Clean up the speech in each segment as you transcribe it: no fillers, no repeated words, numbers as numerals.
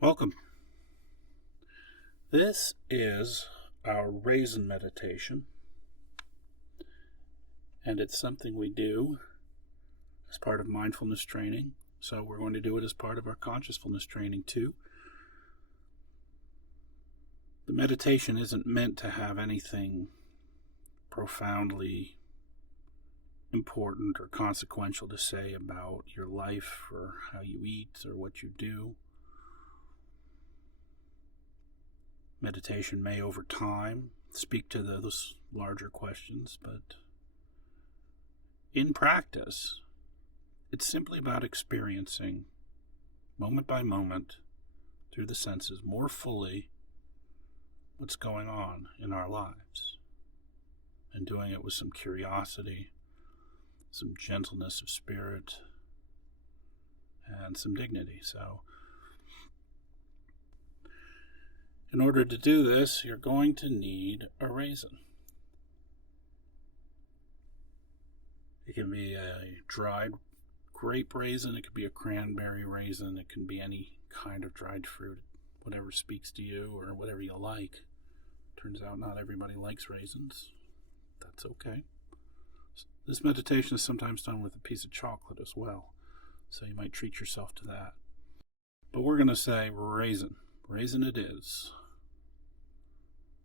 Welcome. This is our Raisin meditation, and it's something we do as part of mindfulness training. So we're going to do it as part of our Consciousfulness training too. The meditation isn't meant to have anything profoundly important or consequential to say about your life or how you eat or what you do. Meditation may, over time, speak to those larger questions, but in practice, it's simply about experiencing, moment by moment, through the senses, more fully what's going on in our lives, and doing it with some curiosity, some gentleness of spirit, and some dignity. So, in order to do this, you're going to need a raisin. It can be a dried grape raisin, it could be a cranberry raisin, it can be any kind of dried fruit, whatever speaks to you or whatever you like. Turns out not everybody likes raisins. That's okay. This meditation is sometimes done with a piece of chocolate as well, so you might treat yourself to that. But we're going to say raisin. Raisin it is.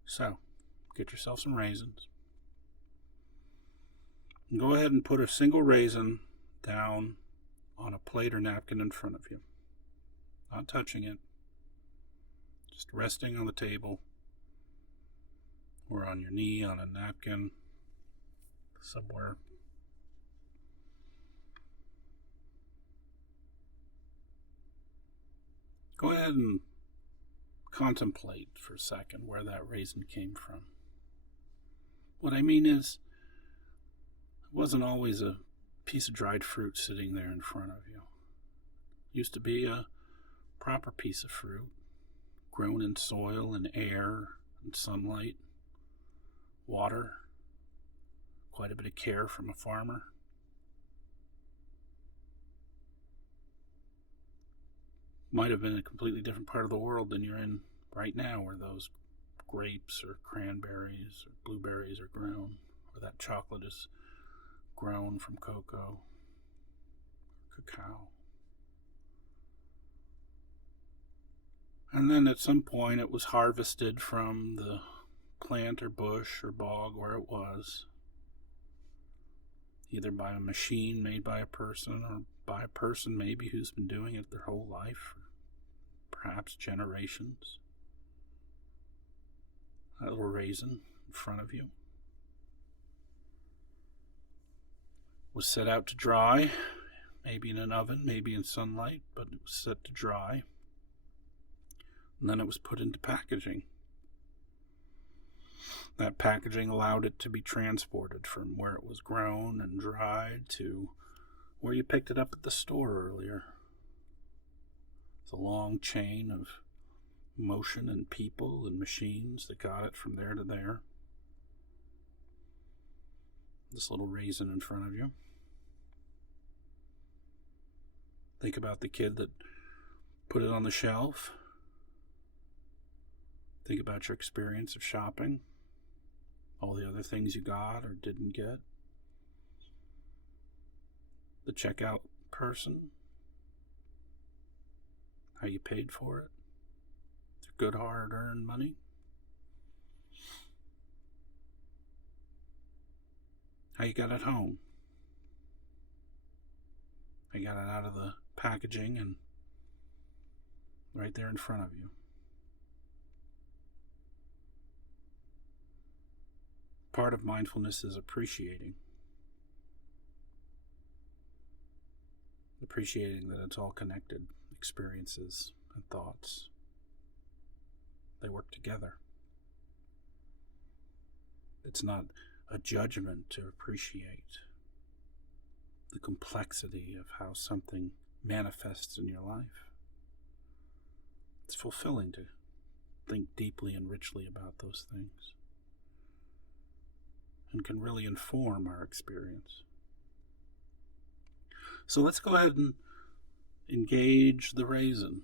So, get yourself some raisins. And go ahead and put a single raisin down on a plate or napkin in front of you. Not touching it. Just resting on the table or on your knee on a napkin somewhere. Go ahead and contemplate for a second where that raisin came from. What I mean is, it wasn't always a piece of dried fruit sitting there in front of you. It used to be a proper piece of fruit, grown in soil and air and sunlight, water, quite a bit of care from a farmer. Might have been a completely different part of the world than you're in right now, where those grapes or cranberries or blueberries are grown, or that chocolate is grown from cocoa, cacao. And then at some point it was harvested from the plant or bush or bog where it was, either by a machine made by a person or by a person maybe who's been doing it their whole life, perhaps generations. That little raisin in front of you was set out to dry, maybe in an oven, maybe in sunlight, but it was set to dry. And then it was put into packaging. That packaging allowed it to be transported from where it was grown and dried to where you picked it up at the store earlier. It's a long chain of motion and people and machines that got it from there to there. This little raisin in front of you. Think about the kid that put it on the shelf. Think about your experience of shopping, all the other things you got or didn't get. The checkout person, how you paid for it, your good hard-earned money. How you got it home. How you got it out of the packaging and right there in front of you. Part of mindfulness is appreciating that it's all connected, experiences and thoughts. They work together. It's not a judgment to appreciate the complexity of how something manifests in your life. It's fulfilling to think deeply and richly about those things, and can really inform our experience. So let's go ahead and engage the raisin.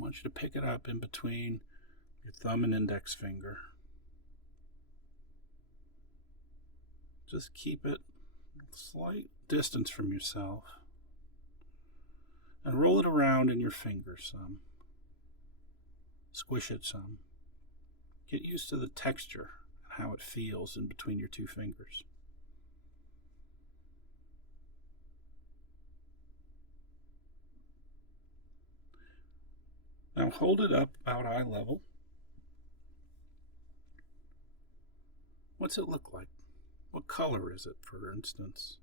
I want you to pick it up in between your thumb and index finger. Just keep it a slight distance from yourself. And roll it around in your fingers some. Squish it some. Get used to the texture and how it feels in between your two fingers. Now hold it up about eye level. What's it look like? What color is it, for instance?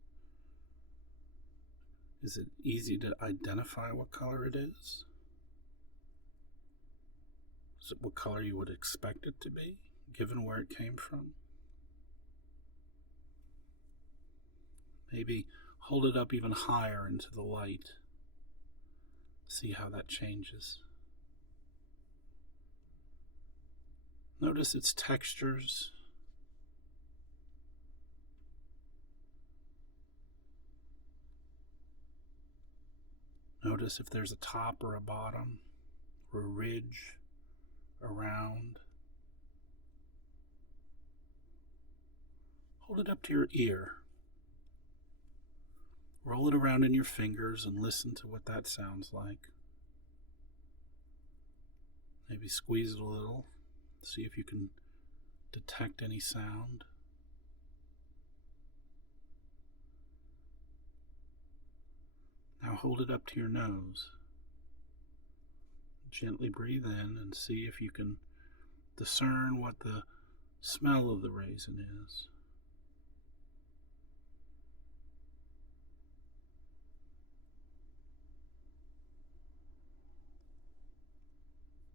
Is it easy to identify what color it is? Is it what color you would expect it to be, given where it came from? Maybe hold it up even higher into the light. See how that changes. Notice its textures. Notice if there's a top or a bottom, or a ridge, a round. Hold it up to your ear. Roll it around in your fingers and listen to what that sounds like. Maybe squeeze it a little. See if you can detect any sound. Now hold it up to your nose. Gently breathe in and see if you can discern what the smell of the raisin is.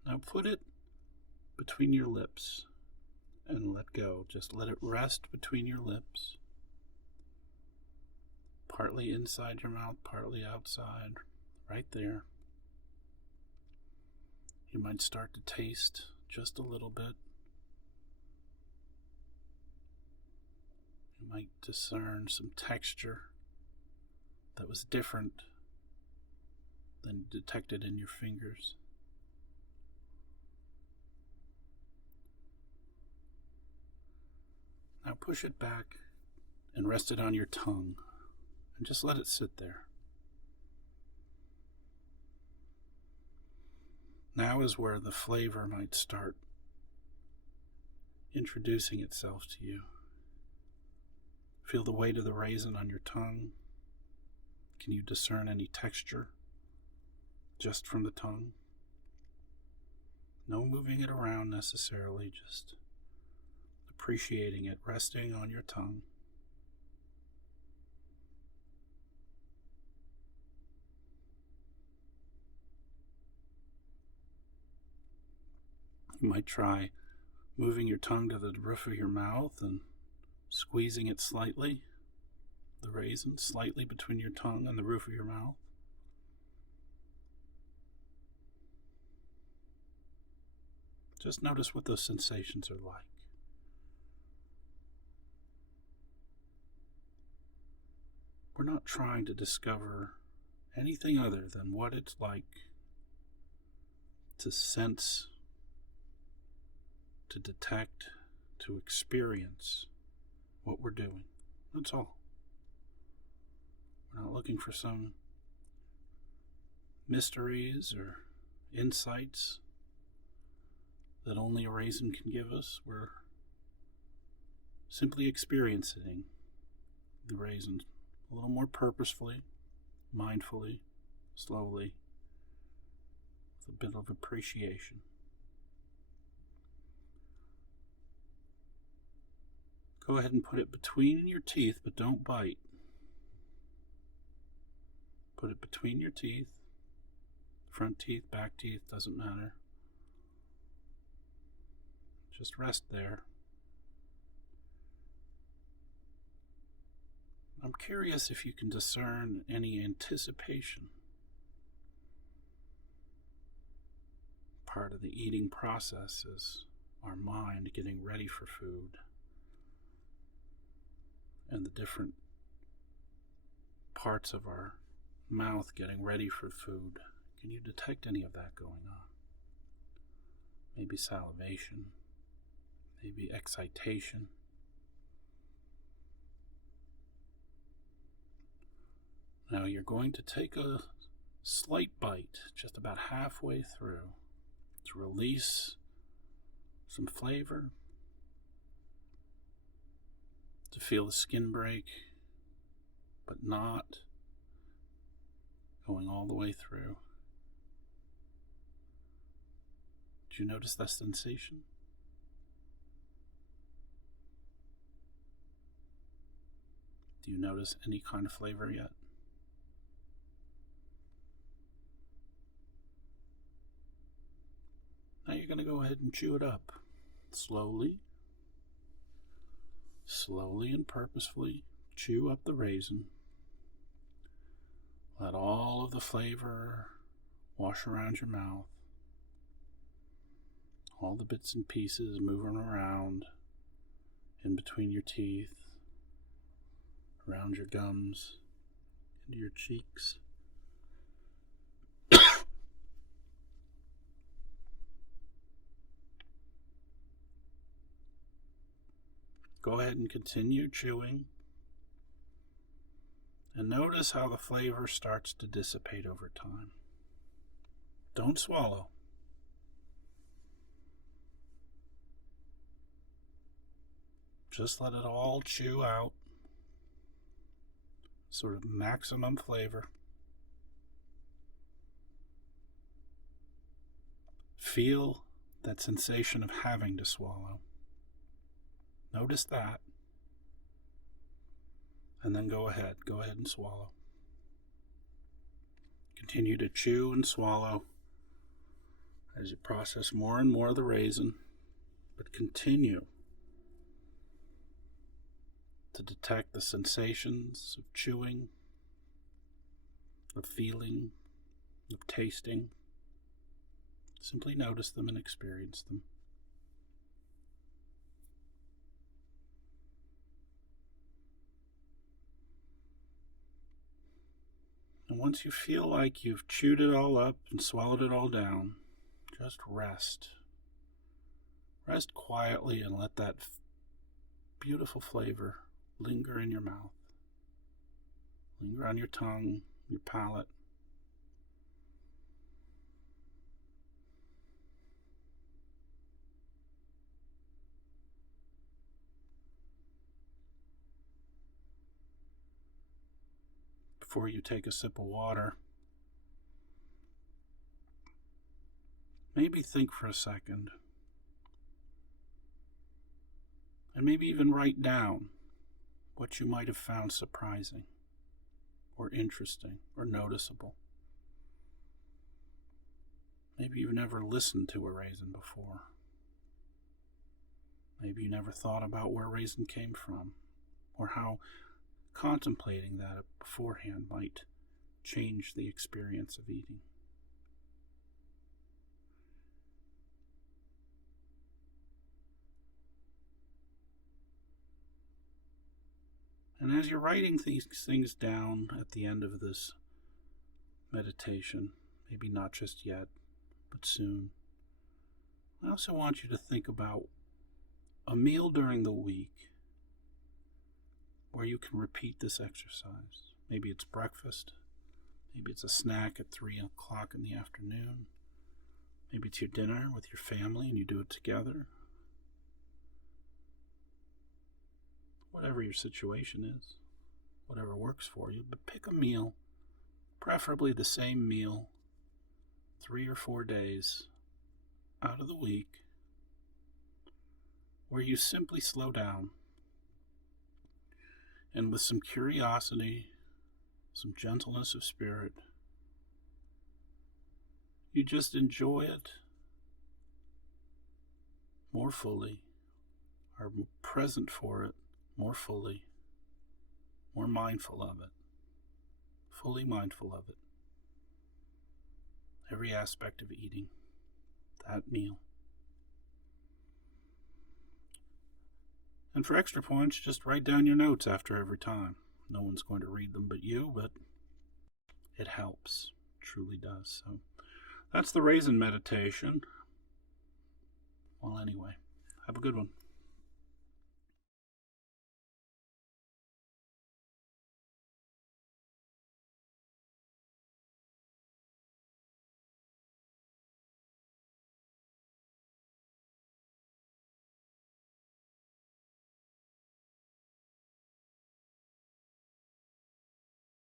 Now put it between your lips and let go. Just let it rest between your lips. Partly inside your mouth, partly outside, right there. You might start to taste just a little bit. You might discern some texture that was different than detected in your fingers. Now push it back and rest it on your tongue and just let it sit there. Now is where the flavor might start introducing itself to you. Feel the weight of the raisin on your tongue. Can you discern any texture just from the tongue? No moving it around necessarily, just appreciating it resting on your tongue. You might try moving your tongue to the roof of your mouth and squeezing it slightly, the raisin slightly between your tongue and the roof of your mouth. Just notice what those sensations are like. We're not trying to discover anything other than what it's like to sense, to detect, to experience what we're doing. That's all. We're not looking for some mysteries or insights that only a raisin can give us. We're simply experiencing the raisin a little more purposefully, mindfully, slowly, with a bit of appreciation. Go ahead and put it between your teeth, but don't bite. Put it between your teeth, front teeth, back teeth, doesn't matter. Just rest there. I'm curious if you can discern any anticipation. Part of the eating process is our mind getting ready for food and the different parts of our mouth getting ready for food. Can you detect any of that going on? maybe salivation, maybe excitation. Now you're going to take a slight bite, just about halfway through, to release some flavor, to feel the skin break, but not going all the way through. Do you notice that sensation? Do you notice any kind of flavor yet? Now you're going to go ahead and chew it up. Slowly and purposefully chew up the raisin. Let all of the flavor wash around your mouth. All the bits and pieces moving around in between your teeth, around your gums, into your cheeks. Go ahead and continue chewing. And notice how the flavor starts to dissipate over time. Don't swallow. Just let it all chew out. Sort of maximum flavor. Feel that sensation of having to swallow. Notice that. And then go ahead and swallow. Continue to chew and swallow as you process more and more of the raisin, but continue to detect the sensations of chewing, of feeling, of tasting. Simply notice them and experience them. And once you feel like you've chewed it all up and swallowed it all down, just rest. Rest quietly and let that beautiful flavor linger in your mouth. Linger on your tongue, your palate. Before you take a sip of water, maybe think for a second, and maybe even write down what you might have found surprising, or interesting, or noticeable. Maybe you've never listened to a raisin before. Maybe you never thought about where raisin came from, or how contemplating that beforehand might change the experience of eating. And as you're writing these things down at the end of this meditation, maybe not just yet, but soon, I also want you to think about a meal during the week where you can repeat this exercise. Maybe it's breakfast. Maybe it's a snack at 3 o'clock in the afternoon. Maybe it's your dinner with your family and you do it together. Whatever your situation is, whatever works for you, but pick a meal, preferably the same meal, 3 or 4 days out of the week, where you simply slow down and with some curiosity, some gentleness of spirit, you just enjoy it more fully, are present for it more fully, more mindful of it, fully mindful of it. Every aspect of eating that meal. And for extra points, just write down your notes after every time. No one's going to read them but you, but it helps. It truly does. So that's the raisin meditation. Well, anyway, have a good one.